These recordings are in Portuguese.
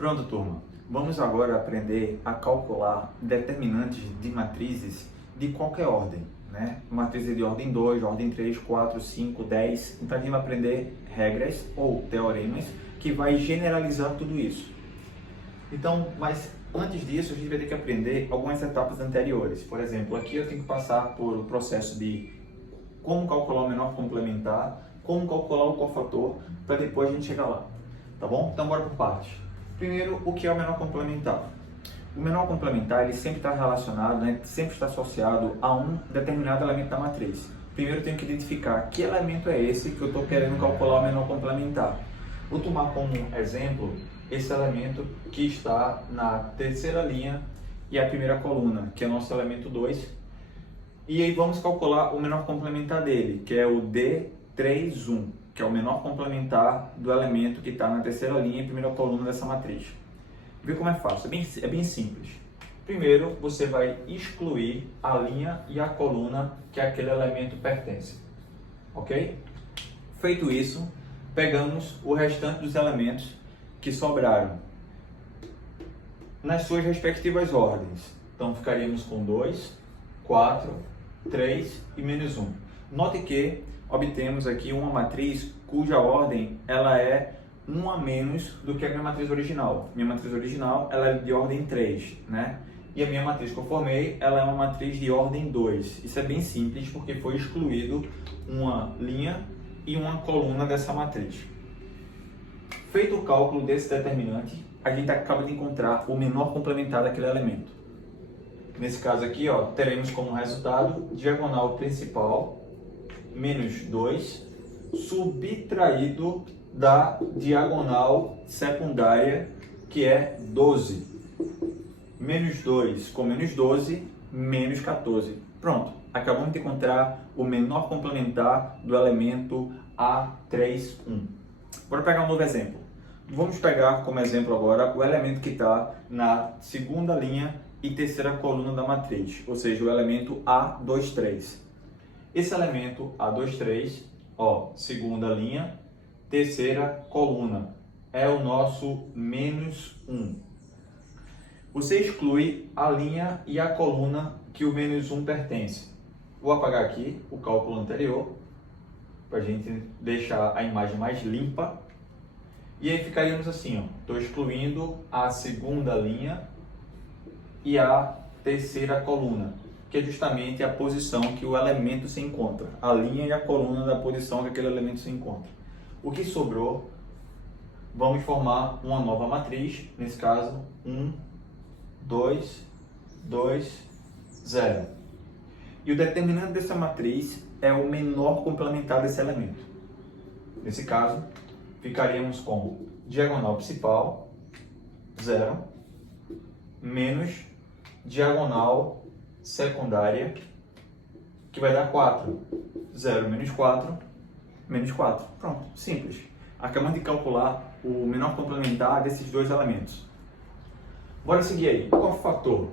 Pronto, turma. Vamos agora aprender a calcular determinantes de matrizes de qualquer ordem, né? Matrizes de ordem 2, ordem 3, 4, 5, 10. Então a gente vai aprender regras ou teoremas que vai generalizar tudo isso. Então, mas antes disso a gente vai ter que aprender algumas etapas anteriores. Por exemplo, aqui eu tenho que passar por o processo de como calcular o menor complementar, como calcular o cofator, para depois a gente chegar lá. Tá bom? Então bora por partes. Primeiro, o que é o menor complementar? O menor complementar ele sempre está relacionado, né, sempre está associado a um determinado elemento da matriz. Primeiro eu tenho que identificar que elemento é esse que eu estou querendo calcular o menor complementar. Vou tomar como exemplo esse elemento que está na terceira linha e a primeira coluna, que é o nosso elemento 2. E aí vamos calcular o menor complementar dele, que é o D31, que é o menor complementar do elemento que está na terceira linha e primeira coluna dessa matriz. Vê como é fácil, é bem simples. Primeiro, você vai excluir a linha e a coluna que aquele elemento pertence. Ok? Feito isso, pegamos o restante dos elementos que sobraram nas suas respectivas ordens. Então, ficaríamos com 2, 4, 3 e menos 1. Note que obtemos aqui uma matriz cuja ordem ela é 1 a menos do que a minha matriz original. Minha matriz original ela é de ordem 3, né? E a minha matriz que eu formei ela é uma matriz de ordem 2. Isso é bem simples porque foi excluído uma linha e uma coluna dessa matriz. Feito o cálculo desse determinante, a gente acaba de encontrar o menor complementar daquele elemento. Nesse caso aqui, ó, teremos como resultado diagonal principal menos 2 subtraído da diagonal secundária, que é 12. Menos 2 com menos 12, menos 14. Pronto, acabamos de encontrar o menor complementar do elemento A31. Bora pegar um novo exemplo. Vamos pegar como exemplo agora o elemento que está na segunda linha e terceira coluna da matriz, ou seja, o elemento A23. Esse elemento A23, ó, segunda linha, terceira coluna, é o nosso menos 1. Você exclui a linha e a coluna que o menos 1 pertence. Vou apagar aqui o cálculo anterior, para a gente deixar a imagem mais limpa. E aí ficaríamos assim, estou excluindo a segunda linha e a terceira coluna, que é justamente a posição que o elemento se encontra, a linha e a coluna da posição que aquele elemento se encontra. O que sobrou, vamos formar uma nova matriz, nesse caso 1, 2, 2, 0. E o determinante dessa matriz é o menor complementar desse elemento. Nesse caso, ficaríamos com diagonal principal, 0, menos diagonal secundária, que vai dar 4. 0 menos 4, menos 4. Pronto, simples. Acabamos de calcular o menor complementar desses dois elementos. Bora seguir aí. Cofator.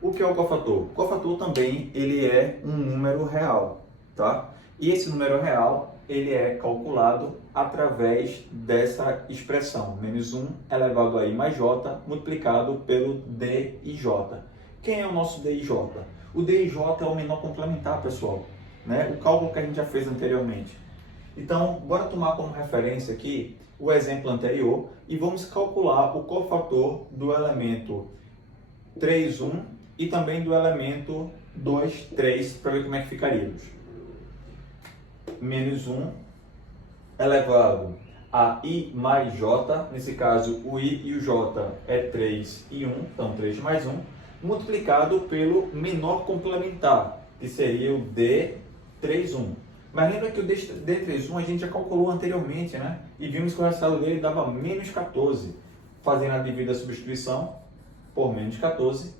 O que é o cofator? O cofator também ele é um número real, tá? E esse número real ele é calculado através dessa expressão, menos 1 elevado a i mais j multiplicado pelo dij. Quem é o nosso dij? O dij é o menor complementar, pessoal, né? O cálculo que a gente já fez anteriormente. Então, bora tomar como referência aqui o exemplo anterior e vamos calcular o cofator do elemento 3,1 e também do elemento 2,3 para ver como é que ficaríamos. Menos 1 elevado a i mais j, nesse caso o i e o j é 3 e 1, então 3 mais 1, multiplicado pelo menor complementar, que seria o D31. Mas lembra que o D31 a gente já calculou anteriormente, né? E vimos que o resultado dele dava menos 14. Fazendo a devida substituição por menos 14,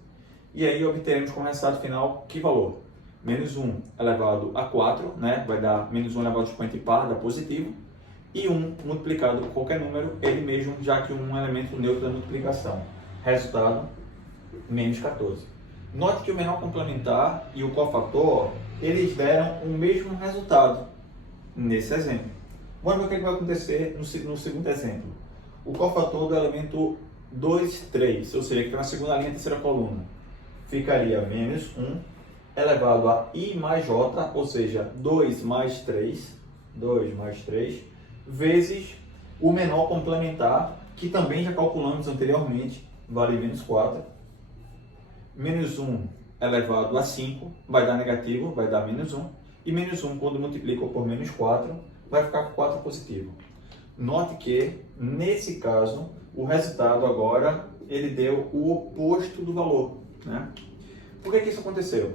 e aí obteremos como resultado final que valor? Menos 1 elevado a 4, né? Vai dar menos 1 elevado ao expoente par, dá positivo. E 1 multiplicado por qualquer número, ele mesmo, já que um elemento neutro da multiplicação. Resultado, menos 14. Note que o menor complementar e o cofator, eles deram o mesmo resultado nesse exemplo. Vamos ver o que vai acontecer no segundo exemplo. O cofator do elemento 2, 3, ou seja, que está na segunda linha, terceira coluna, ficaria menos 1 elevado a I mais J, ou seja, 2 mais 3, vezes o menor complementar, que também já calculamos anteriormente, vale menos 4, menos 1 elevado a 5, vai dar negativo, vai dar menos 1, e menos 1, quando multiplica por menos 4, vai ficar com 4 positivo. Note que, nesse caso, o resultado agora, ele deu o oposto do valor, né? Por que isso aconteceu?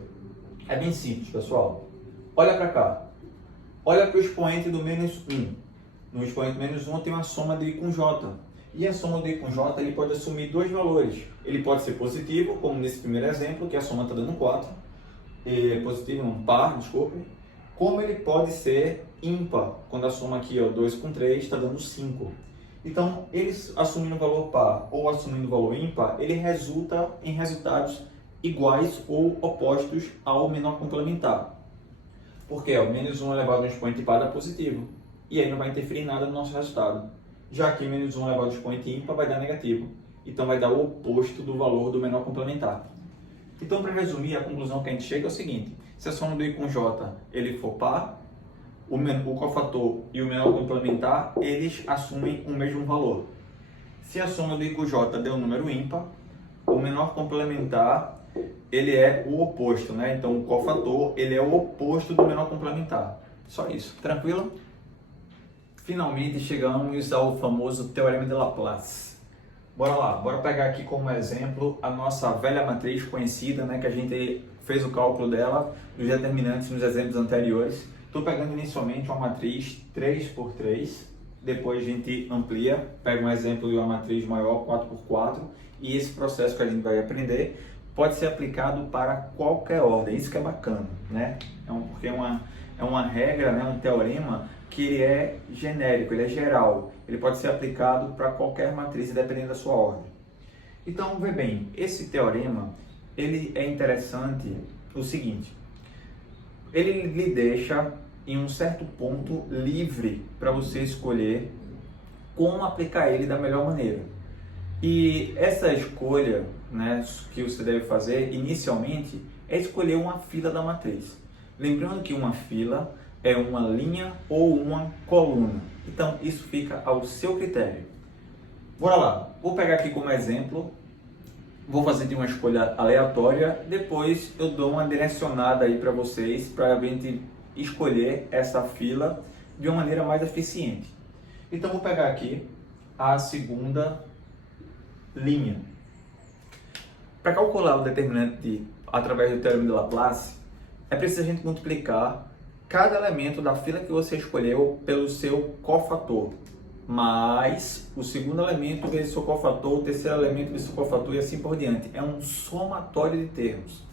É bem simples, pessoal. Olha para cá. Olha para o expoente do menos 1. No expoente menos 1 tem uma soma de I com J. E a soma do I com J ele pode assumir dois valores. Ele pode ser positivo, como nesse primeiro exemplo, que a soma está dando 4. Positivo, não, par, desculpe. Como ele pode ser ímpar, quando a soma aqui, ó, 2 com 3, está dando 5. Então, eles assumindo o valor par ou assumindo o valor ímpar, ele resulta em resultados iguais ou opostos ao menor complementar. Porque o menos 1 elevado ao expoente par dá positivo. E aí não vai interferir em nada no nosso resultado. Já que menos 1 elevado ao expoente ímpar vai dar negativo. Então vai dar o oposto do valor do menor complementar. Então, para resumir, a conclusão que a gente chega é o seguinte: se a soma do I com J ele for par, o cofator e o menor complementar, eles assumem o mesmo valor. Se a soma do I com J der um número ímpar, o menor complementar ele é o oposto, né? Então o cofator ele é o oposto do menor complementar. Só isso, tranquilo? Finalmente chegamos ao famoso Teorema de Laplace. Bora lá, bora pegar aqui como exemplo a nossa velha matriz conhecida, né? Que a gente fez o cálculo dela, dos determinantes nos exemplos anteriores. Estou pegando inicialmente uma matriz 3×3, depois a gente amplia, pega um exemplo de uma matriz maior, 4×4, e esse processo que a gente vai aprender pode ser aplicado para qualquer ordem. Isso que é bacana, né? Porque é uma regra, né? Um teorema que ele é genérico, ele é geral. Ele pode ser aplicado para qualquer matriz, dependendo da sua ordem. Então, vê bem, esse teorema, ele é interessante o seguinte: ele lhe deixa em um certo ponto livre para você escolher como aplicar ele da melhor maneira. E essa escolha, né, que você deve fazer inicialmente é escolher uma fila da matriz. Lembrando que uma fila é uma linha ou uma coluna. Então isso fica ao seu critério. Bora lá, vou pegar aqui como exemplo, vou fazer de uma escolha aleatória, depois eu dou uma direcionada aí para vocês, para a gente escolher essa fila de uma maneira mais eficiente. Então vou pegar aqui a segunda linha. Para calcular o determinante através do Teorema de Laplace, é preciso a gente multiplicar cada elemento da fila que você escolheu pelo seu cofator, mais o segundo elemento vezes seu cofator, o terceiro elemento vezes seu cofator e assim por diante. É um somatório de termos.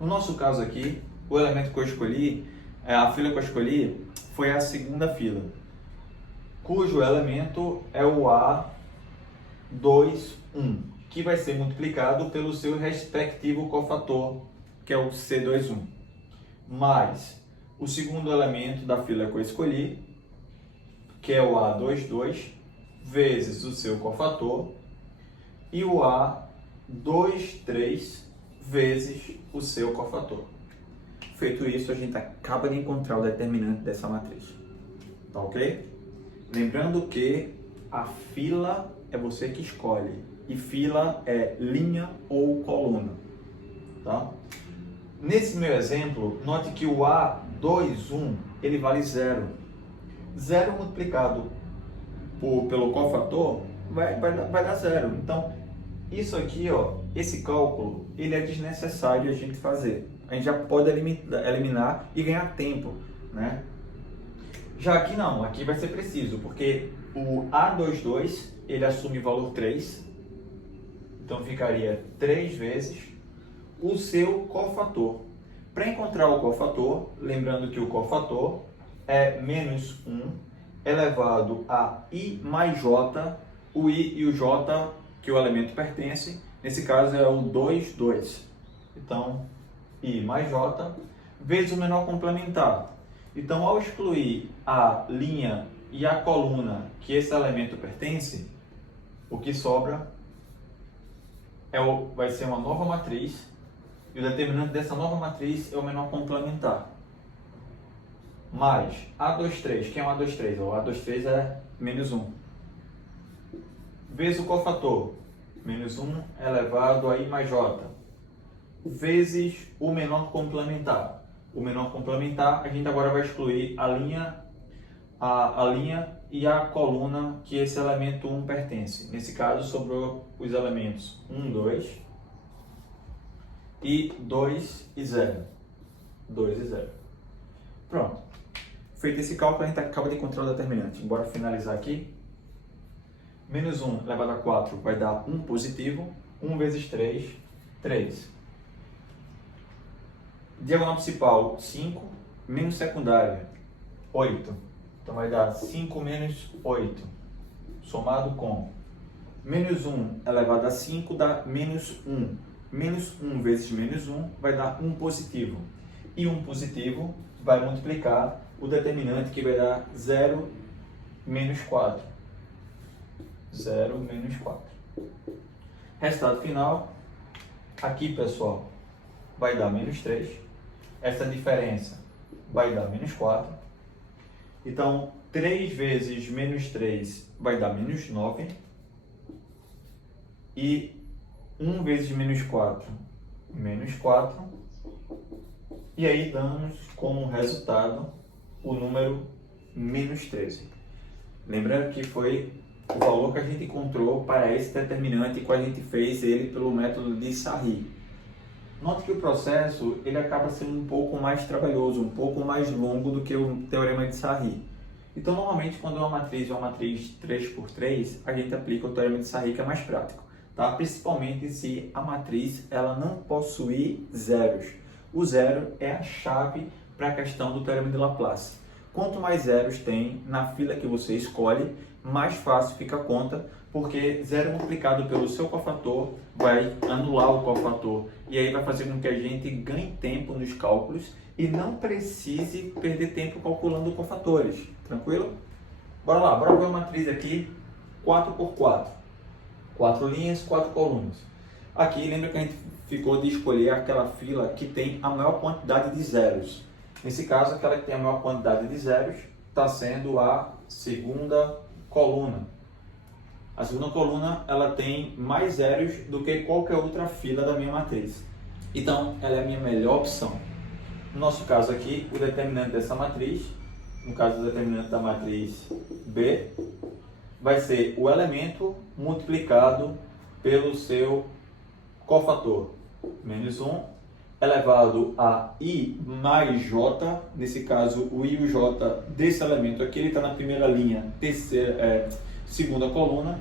No nosso caso aqui, o elemento que eu escolhi, a fila que eu escolhi foi a segunda fila, cujo elemento é o A21, que vai ser multiplicado pelo seu respectivo cofator, que é o C21, mais o segundo elemento da fila que eu escolhi, que é o A22, vezes o seu cofator, e o A23 vezes o seu cofator. Feito isso, a gente acaba de encontrar o determinante dessa matriz. Tá ok? Lembrando que a fila é você que escolhe, e fila é linha ou coluna. Tá? Nesse meu exemplo, note que o A21 ele vale 0. 0 multiplicado pelo cofator vai dar 0. Então, isso aqui, ó, esse cálculo, ele é desnecessário a gente fazer. A gente já pode eliminar e ganhar tempo, né? Já aqui não, aqui vai ser preciso, porque o A22 ele assume valor 3. Então ficaria 3 vezes o seu cofator. Para encontrar o cofator, lembrando que o cofator é menos 1 elevado a I mais J, o I e o J que o elemento pertence, nesse caso é o 2, 2. Então, I mais J vezes o menor complementar. Então, ao excluir a linha e a coluna que esse elemento pertence, o que sobra vai ser uma nova matriz, e o determinante dessa nova matriz é o menor complementar. Mais A23, quem é o A23? O A23 é menos 1. Vezes o cofator, menos 1 elevado a I mais J, vezes o menor complementar. O menor complementar, a gente agora vai excluir a linha e a coluna que esse elemento 1 pertence. Nesse caso, sobrou os elementos 1, 2 e 2 e 0. 2 e 0. Pronto. Feito esse cálculo, a gente acaba de encontrar o determinante. Bora finalizar aqui. Menos 1 elevado a 4 vai dar 1 positivo. 1 vezes 3, 3. Diagonal principal, 5. Menos secundária, 8. Então vai dar 5 menos 8. Somado com menos 1 elevado a 5 dá menos 1. Menos 1 vezes menos 1 vai dar 1 positivo. E 1 positivo vai multiplicar o determinante que vai dar 0 menos 4. 0 menos 4. Resultado final, aqui pessoal, vai dar menos 3. Essa diferença vai dar menos 4. Então, 3 vezes menos 3 vai dar menos 9. E 1 vezes menos 4, menos 4. E aí damos como resultado o número menos 13. Lembrando que foi o valor que a gente encontrou para esse determinante quando a gente fez ele pelo método de Sarri. Note que o processo ele acaba sendo um pouco mais trabalhoso, um pouco mais longo do que o teorema de Sarri. Então, normalmente, quando uma matriz é uma matriz 3x3, a gente aplica o teorema de Sarri, que é mais prático, tá? Principalmente se a matriz ela não possui zeros. O zero é a chave para a questão do teorema de Laplace. Quanto mais zeros tem na fila que você escolhe, mais fácil fica a conta, porque zero multiplicado pelo seu cofator vai anular o cofator e aí vai fazer com que a gente ganhe tempo nos cálculos e não precise perder tempo calculando cofatores. Tranquilo? Bora lá, bora ver uma matriz aqui 4x4. 4 linhas, 4 colunas. Aqui lembra que a gente ficou de escolher aquela fila que tem a maior quantidade de zeros. Nesse caso, aquela que tem a maior quantidade de zeros está sendo a segunda coluna. A segunda coluna ela tem mais zeros do que qualquer outra fila da minha matriz. Então, ela é a minha melhor opção. No nosso caso aqui, o determinante dessa matriz, no caso do determinante da matriz B, vai ser o elemento multiplicado pelo seu cofator, menos 1, elevado a I mais J. Nesse caso, o I e o J desse elemento aqui, ele está na primeira linha, segunda coluna.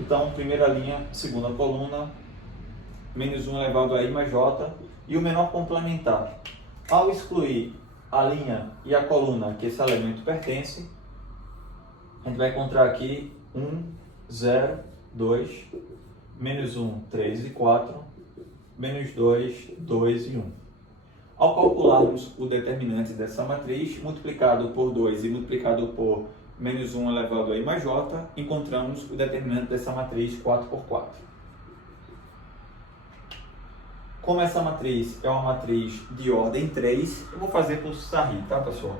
Então, primeira linha, segunda coluna, menos 1 elevado a I mais J. E o menor complementar. Ao excluir a linha e a coluna que esse elemento pertence, a gente vai encontrar aqui 1, 0, 2, menos 1, 3 e 4, menos 2, 2 e 1. Ao calcularmos o determinante dessa matriz, multiplicado por 2 e multiplicado por menos 1 elevado a I mais J, encontramos o determinante dessa matriz 4x4. Como essa matriz é uma matriz de ordem 3, eu vou fazer por Sarri, tá pessoal?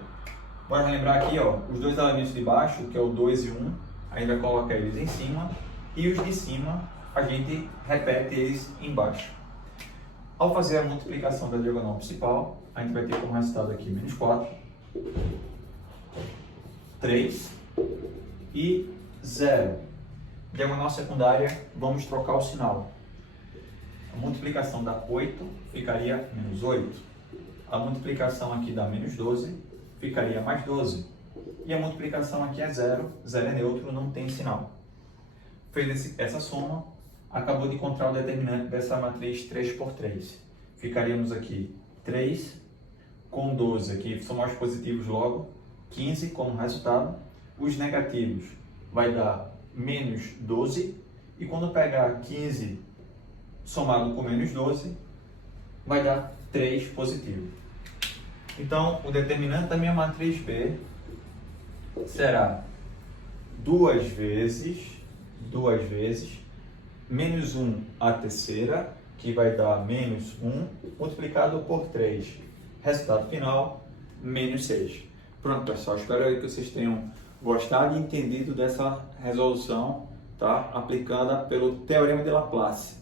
Bora relembrar aqui, ó, os dois elementos de baixo, que é o 2 e 1, ainda coloca eles em cima, e os de cima, a gente repete eles embaixo. Ao fazer a multiplicação da diagonal principal, a gente vai ter como resultado aqui menos 4, 3 e 0. Diagonal secundária, vamos trocar o sinal. A multiplicação dá 8, ficaria menos 8. A multiplicação aqui dá menos 12, ficaria mais 12. E a multiplicação aqui é 0, 0 é neutro, não tem sinal. Fez essa soma, acabou de encontrar o determinante dessa matriz 3x3. Ficaríamos aqui 3 com 12, aqui somar os positivos logo, 15 como resultado. Os negativos vai dar menos 12. E quando pegar 15 somado com menos 12, vai dar 3 positivo. Então, o determinante da minha matriz B será 2 vezes menos 1 a terceira, que vai dar menos 1, multiplicado por 3. Resultado final, menos 6. Pronto, pessoal, espero que vocês tenham gostado e entendido dessa resolução, tá? Aplicada pelo Teorema de Laplace.